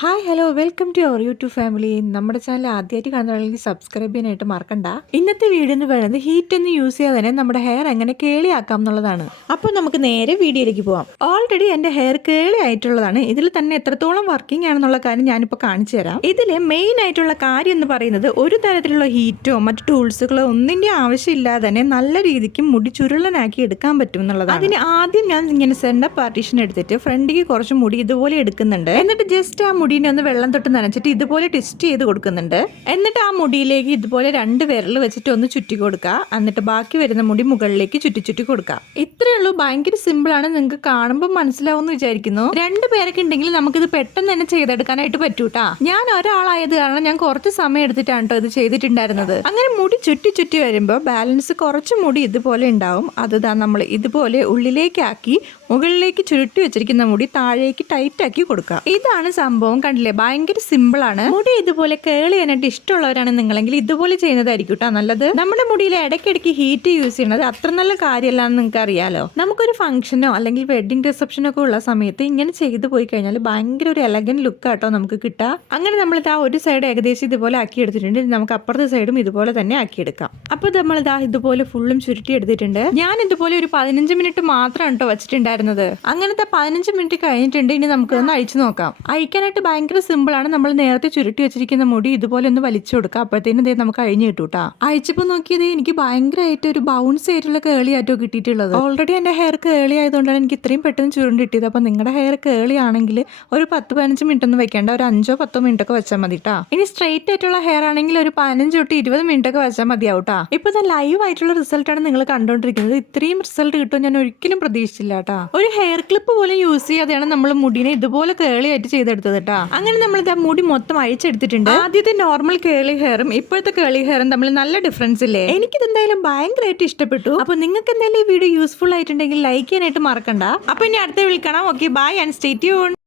Hi hello welcome to our YouTube family നമ്മുടെ channel ആദ്യമായിട്ട് കാണുന്നവരെങ്കിൽ സബ്സ്ക്രൈബ് ചെയ്യാനായിട്ട് മറക്കണ്ട. ഇന്നത്തെ വീഡിയോ എന്ന് പറയുന്നത് ഹീറ്റ് ഒന്ന് യൂസ് ചെയ്യാതെ തന്നെ നമ്മുടെ ഹെയർ എങ്ങനെ കേളിയാക്കാം എന്നുള്ളതാണ്. അപ്പോൾ നമുക്ക് നേരെ വീഡിയോയിലേക്ക് പോവാം. ഓൾറെഡി എന്റെ ഹെയർ കേളി ആയിട്ടുള്ളതാണ്. ഇതിൽ തന്നെ എത്രത്തോളം വർക്കിംഗ് ആണെന്നുള്ള കാര്യം ഞാനിപ്പോൾ കാണിച്ചു തരാം. ഇതിൽ മെയിൻ ആയിട്ടുള്ള കാര്യം എന്ന് പറയുന്നത് ഒരു തരത്തിലുള്ള ഹീറ്റോ മറ്റു ടൂൾസുകളോ ഒന്നിന്റെ ആവശ്യമില്ലാതെ തന്നെ നല്ല രീതിക്ക് മുടി ചുരുളനാക്കി എടുക്കാൻ പറ്റും എന്നുള്ളതാണ്. അതിന് ആദ്യം ഞാൻ ഇങ്ങനെ സെന്റർ പാർട്ടീഷൻ എടുത്തിട്ട് ഫ്രണ്ടിക്ക് കുറച്ച് മുടി ഇതുപോലെ എടുക്കുന്നുണ്ട്. എന്നിട്ട് ജസ്റ്റ് ആ മുടീനെ ഒന്ന് വെള്ളം തൊട്ട് നനച്ചിട്ട് ഇതുപോലെ ട്വിസ്റ്റ് ചെയ്ത് കൊടുക്കുന്നുണ്ട്. എന്നിട്ട് ആ മുടിയിലേക്ക് ഇതുപോലെ രണ്ട് വിരൽ വെച്ചിട്ട് ഒന്ന് ചുറ്റി കൊടുക്കുക. എന്നിട്ട് ബാക്കി വരുന്ന മുടി മുകളിലേക്ക് ചുറ്റി ചുറ്റി കൊടുക്കുക. ഇത്രയേ ഉള്ളൂ. ഭയങ്കര സിമ്പിൾ ആണ്. നിങ്ങൾക്ക് കാണുമ്പോൾ മനസ്സിലാവുമെന്ന് വിചാരിക്കുന്നു. രണ്ട് പേരൊക്കെ ഉണ്ടെങ്കിൽ നമുക്കിത് പെട്ടെന്ന് തന്നെ ചെയ്തെടുക്കാനായിട്ട് പറ്റൂട്ടാ. ഞാൻ ഒരാളായത് കാരണം ഞാൻ കുറച്ച് സമയം എടുത്തിട്ടാണ് കേട്ടോ ഇത് ചെയ്തിട്ടുണ്ടായിരുന്നത്. അങ്ങനെ മുടി ചുറ്റി ചുറ്റി വരുമ്പോൾ ബാലൻസ് കുറച്ച് മുടി ഇതുപോലെ ഉണ്ടാവും. അത് നമ്മൾ ഇതുപോലെ ഉള്ളിലേക്കാക്കി മുകളിലേക്ക് ചുരുട്ടി വെച്ചിരിക്കുന്ന മുടി താഴേക്ക് ടൈറ്റ് ആക്കി കൊടുക്കുക. ഇതാണ് സംഭവം കണ്ടില്ലേ? ഭയങ്കര സിമ്പിൾ ആണ്. മുടി ഇതുപോലെ കേളി ചെയ്യാനായിട്ട് ഇഷ്ടമുള്ളവരാണ് നിങ്ങളെങ്കിൽ ഇതുപോലെ ചെയ്യുന്നതായിരിക്കും കേട്ടോ നല്ലത്. നമ്മുടെ മുടിയിൽ ഇടയ്ക്കിടയ്ക്ക് ഹീറ്റ് യൂസ് ചെയ്യുന്നത് അത്ര നല്ല കാര്യമല്ല എന്ന് നിങ്ങൾക്ക് അറിയാലോ. നമുക്കൊരു ഫംഗ്ഷനോ അല്ലെങ്കിൽ വെഡിങ് റിസപ്ഷനോ ഒക്കെ ഉള്ള സമയത്ത് ഇങ്ങനെ ചെയ്തു പോയി കഴിഞ്ഞാൽ ഭയങ്കര ഒരു എലഗൻ ലുക്ക് ആട്ടോ നമുക്ക് കിട്ടുക അങ്ങനെ നമ്മൾ ഇതാ ഒരു സൈഡ് ഏകദേശം ഇതുപോലെ ആക്കി എടുത്തിട്ടുണ്ട് നമുക്ക് അപ്പുറത്തെ സൈഡും ഇതുപോലെ തന്നെ ആക്കിയെടുക്കാം. അപ്പോൾ നമ്മൾ ഇതാ ഇതുപോലെ ഫുള്ളും ചുരുട്ടി എടുത്തിട്ടുണ്ട്. ഞാൻ ഇതുപോലെ ഒരു പതിനഞ്ച് മിനിറ്റ് മാത്രമാണ് കേട്ടോ വെച്ചിട്ടുണ്ടായിരുന്നത്. അങ്ങനത്തെ പതിനഞ്ച് മിനിറ്റ് കഴിഞ്ഞിട്ടുണ്ട്. ഇനി നമുക്ക് ഒന്ന് അഴിച്ചു നോക്കാം. അഴിക്കാനായിട്ട് ഭയങ്കര സിമ്പിൾ ആണ്. നമ്മൾ നേരത്തെ ചുരുട്ടി വെച്ചിരിക്കുന്ന മുടി ഇതുപോലെ ഒന്ന് വലിച്ചു കൊടുക്കുക അപ്പോഴത്തേനും ഇതേ നമുക്ക് അഴിഞ്ഞു കിട്ടൂട്ടാ അഴിച്ചപ്പോൾ നോക്കിയത് എനിക്ക് ഭയങ്കരമായിട്ട് ഒരു ബൗൺസ് ആയിട്ടുള്ള കേളി ആയിട്ടോ കിട്ടിയിട്ടുള്ളത്. ഓൾറെഡി എന്റെ ഹെയർ കേളി ആയതുകൊണ്ടാണ് എനിക്ക് ഇത്രയും പെട്ടെന്ന് ചുരുണ്ട് കിട്ടിയത്. അപ്പോൾ നിങ്ങളുടെ ഹെയർ കേളി ആണെങ്കിൽ ഒരു പത്ത് പതിനഞ്ച് മിനിറ്റ് ഒന്ന് വെക്കേണ്ട. ഒരു അഞ്ചോ പത്തോ മിനിറ്റ് ഒക്കെ വെച്ചാൽ മതി കേട്ടോ ഇനി സ്ട്രെയിറ്റ് ആയിട്ടുള്ള ഹെയർ ആണെങ്കിൽ ഒരു പതിനഞ്ച് തൊട്ട് ഇരുപത് മിനിറ്റ് ഒക്കെ വെച്ചാൽ മതിയാവും കേട്ടോ ഇപ്പോൾ ഇത് ലൈവ് ആയിട്ടുള്ള റിസൾട്ടാണ് നിങ്ങൾ കണ്ടുകൊണ്ടിരിക്കുന്നത്. ഇത്രയും റിസൾട്ട് കിട്ടും ഞാൻ ഒരിക്കലും പ്രതീക്ഷിച്ചില്ല കേട്ടോ ഒരു ഹെയർ ക്ലിപ്പ് പോലും യൂസ് ചെയ്യാതെയാണ് നമ്മൾ മുടിനെ ഇതുപോലെ കേളിയായിട്ട് ചെയ്തെടുത്തത് കേട്ടോ അങ്ങനെ നമ്മൾ ആ മുടി മൊത്തം അഴിച്ചെടുത്തിട്ടുണ്ട്. ആദ്യത്തെ നോർമൽ കേളി ഹെയറും ഇപ്പോഴത്തെ കേളി ഹെയറും തമ്മിൽ നല്ല ഡിഫറൻസ് ഇല്ലേ? എനിക്കിത് എന്തായാലും ഭയങ്കരമായിട്ട് ഇഷ്ടപ്പെട്ടു. അപ്പൊ നിങ്ങൾക്ക് എന്തായാലും ഈ വീഡിയോ യൂസ്ഫുൾ ആയിട്ടുണ്ടെങ്കിൽ ലൈക്ക് ചെയ്യാനായിട്ട് മറക്കണ്ട. അപ്പൊ ഇനി അടുത്ത വിളിക്കണം. Okay bye and stay tune